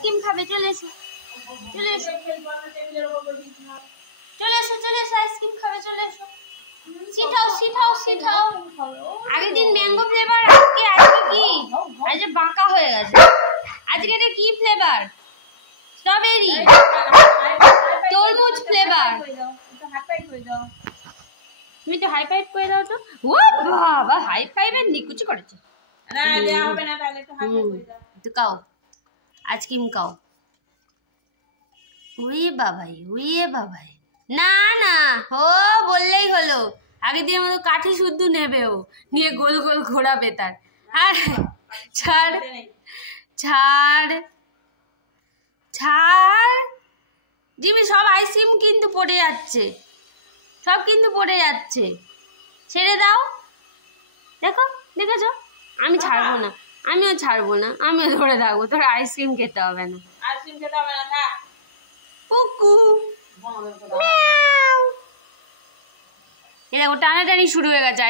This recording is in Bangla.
আইসক্রিম খাবে, চলে এসো চলে এসো চলে এসো চলে এসো, আইসক্রিম খাবে, চলে এসো। সিটাও সিটাও সিটাও। আগের দিন ম্যাঙ্গো ফ্লেভার, আজকে আজকে কি? আজকে বাঁকা হয়ে গেছে। আজকে এটা কি ফ্লেভার? স্ট্রবেরি, তরমুজ ফ্লেভার। তুমি তো হাই ফাইভ করে দাও তো। ও বাবা, হাই ফাইভের নিকুচি করেছে। না দেয়া হবে না, তাহলে একটু হাই ফাইভ করে দাও। তো খাও, আইসক্রিম খাও। উইয়ে বাবাই, উইয়ে বাবাই। না না, ও বললেই হলো। আগের দিনের মতো কাঠি শুদ্ধ নেবে ও, নিয়ে গোল গোল ঘোরাবে তার। আর ছাড় ছাড় ছাড় জিমি, সব আইসক্রিম কিন্তু পড়ে যাচ্ছে, সব কিন্তু পড়ে যাচ্ছে। ছেড়ে দাও। দেখো, দেখেছো? আমি ছাড়বো না, আমিও ছাড়বো না, আমিও ধরে থাকবো। তোর আইসক্রিম খেতে হবে না, আইসক্রিম খেতে হবে না, থাক। কুকু মিয়াও। এরা টানাটানি শুরু হয়ে গেছে।